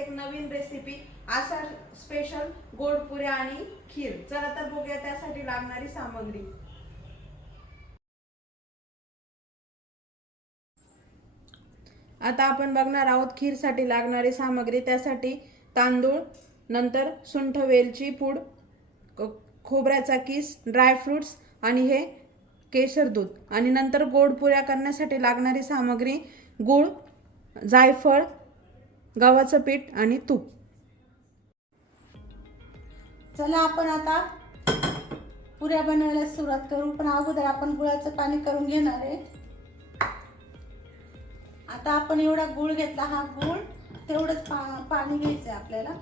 एक नवीन रेसिपी आषाढ स्पेशल गोड पुऱ्या आणि खीर. चला तर बघूया त्यासाठी लागणारी सामग्री. आता आपण बघणार आहोत खीरसाठी लागणारी सामग्री. त्यासाठी तांदूळ नंतर सुंठ वेलची पूड खोबऱ्याचा किस ड्रायफ्रुट्स आणि हे केशर दूध. आणि नंतर गोड पुऱ्या करण्यासाठी लागणारी सामग्री गूळ जायफळ गव्हाचं पीठ आणि तूप. चला आपण आता पुऱ्या बनवायला सुरुवात करू पण अगोदर आपण गुळाचं पाणी करून घेणार आहे. आता आपण एवढा गुळ घेतला हा गुळ तेवढंच पा पाणी घ्यायचं आहे आपल्याला.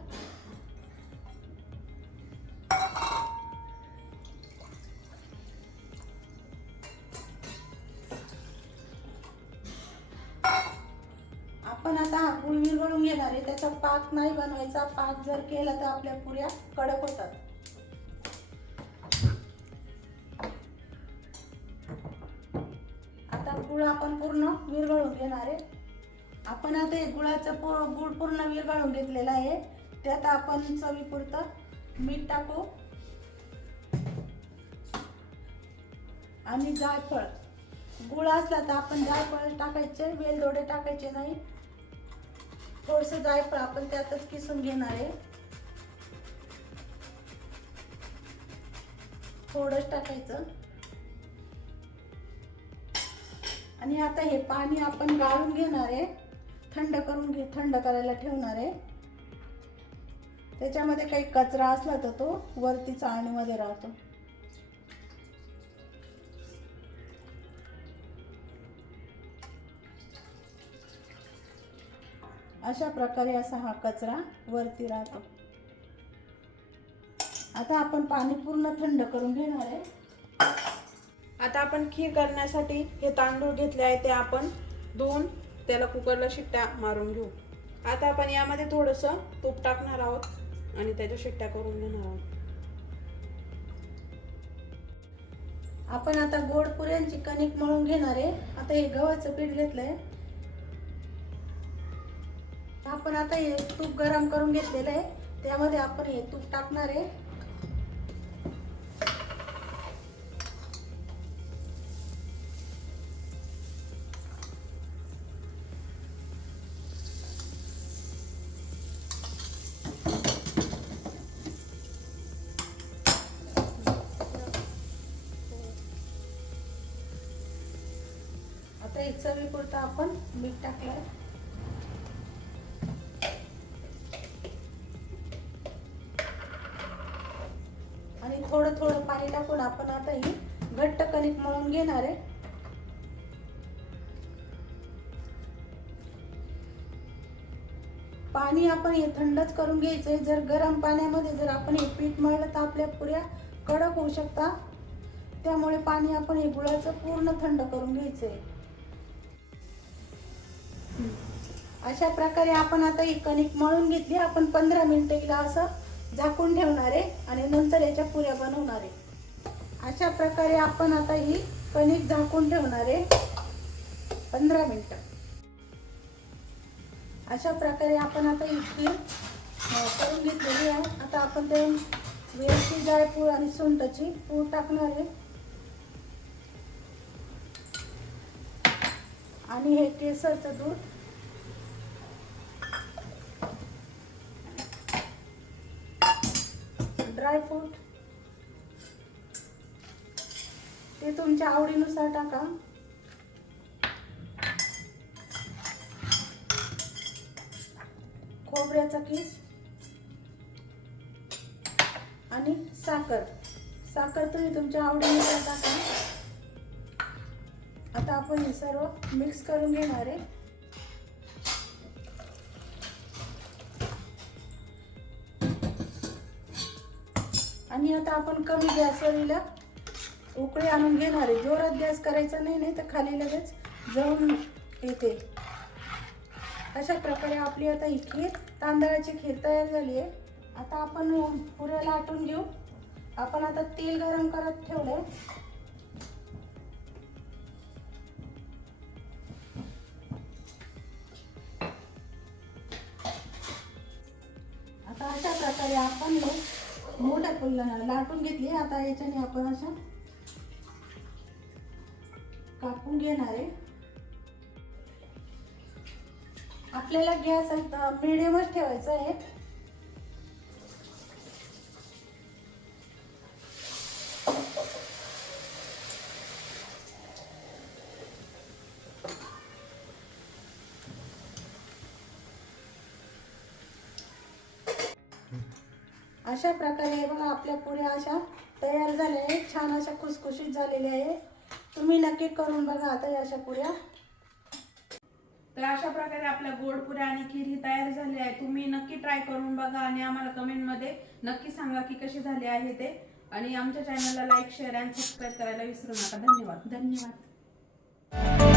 विरघळून घेणार आहे. त्याचा पाक नाही बनवायचा. पाक जर केला तर आपल्या पुऱ्या कडक होतात. आता गुळ आपण पूर्ण विरघळून घेणार आहे. आपण आता हे गुळाचं गुळ पूर्ण विरघळून घेतलेला आहे. त्यात आपण चवीपुरतं मीठ टाकू. आणि जायफळ. गुळ असला तर आपण जायफळ टाकायचे वेलदोडे टाकायचे नाही. थोडस जायफळ आपण त्यातच किसून घेणार आहे. थोडंच टाकायचं. आणि आता हे पाणी आपण गाळून घेणार आहे. थंड करून घे थंड करायला ठेवणार आहे. त्याच्यामध्ये काही कचरा असला तर तो वरती चाळणीमध्ये राहतो. अशा प्रकारे असा हा कचरा वरती राहतो. आता आपण पाणी पूर्ण थंड करून घेणार आहे. आता आपण खीर करण्यासाठी हे तांदूळ घेतले आहे ते आपण धुवून त्याला कुकरला शिट्ट्या मारून घेऊ. आता आपण यामध्ये थोडंसं तूप टाकणार आहोत आणि त्याच्या शिट्ट्या करून घेणार आहोत. आपण आता गोड पुऱ्यांची कणिक मळून घेणार आहे. आता हे गव्हाचं पीठ घेतलंय. आपण आता हे तूप गरम करून घेतलेलं आहे. त्यामध्ये आपण हे तूप टाकणार आहे. आता हे आपण मीठ टाकलंय. पाणी टाकून आपण आता ही घट्ट कणिक मळून घेणार आहे. पाणी आपण हे थंडच करून घ्यायचंय. जर गरम पाण्यामध्ये जर आपण हे पीठ मळलं तर आपल्या पुऱ्या कडक होऊ शकता त्यामुळे पाणी आपण हे गुळाचं पूर्ण थंड करून घ्यायचंय. अशा प्रकारे आपण आता ही कणिक मळून घेतली. आपण पंधरा मिनिटं हिला असं झाकून ठेवणार आहे आणि नंतर याच्या पुऱ्या बनवणार आहे. अशा प्रकारे आपण आता ही कणिक झाकून ठेवणार आहे. पंधरा मिनटं. अशा प्रकारे आपण आता इतकी करून घेतलेली आहे. आता आपण ते वेलची जायपूळ आणि सुंटाची पूड टाकणार आहे. आणि हे केसरचं दूध. ड्रायफ्रूट तुमच्या आवडीनुसार टाका. खोबऱ्याचा किस आणि साखर. साखर तुम्ही तुमच्या आवडीनुसार टाका. आता आपण हे सर्व मिक्स करून घेणार आहे. आणि आता आपण कमी गॅसवर हिला उकळी आणून घेणार. आहे जोरात गॅस करायचा नाही नाही तर खाली लगेच जळून येते. अशा प्रकारे आपली आता ही खीर तांदळाची खीर तयार झाली आहे. आता आपण पुऱ्या लाटून घेऊ. आपण आता तेल गरम करत ठेवलंय. आपण मोठ्या पुल्ला लाटून घेतली आता याच्याने आपण अशा कापून घेणार आहे. आपल्याला गॅस मिडियमच ठेवायचा आहे. अशा प्रकारे बघा आपल्या पुढे अशा तयार झाल्या आहेत. छान अशा खुसखुशीत झालेल्या आहेत. तुम्ही नक्की करून बघा आता या अशा पुऱ्या. तर अशा प्रकारे आपल्या गोड पुऱ्या आणि खीर ही तयार झाली आहे. तुम्ही नक्की ट्राय करून बघा आणि आम्हाला कमेंटमध्ये नक्की सांगा की कशी झाली आहे ते. आणि आमच्या चॅनलला लाईक शेअर आणि सबस्क्राईब करायला विसरू नका. धन्यवाद. धन्यवाद.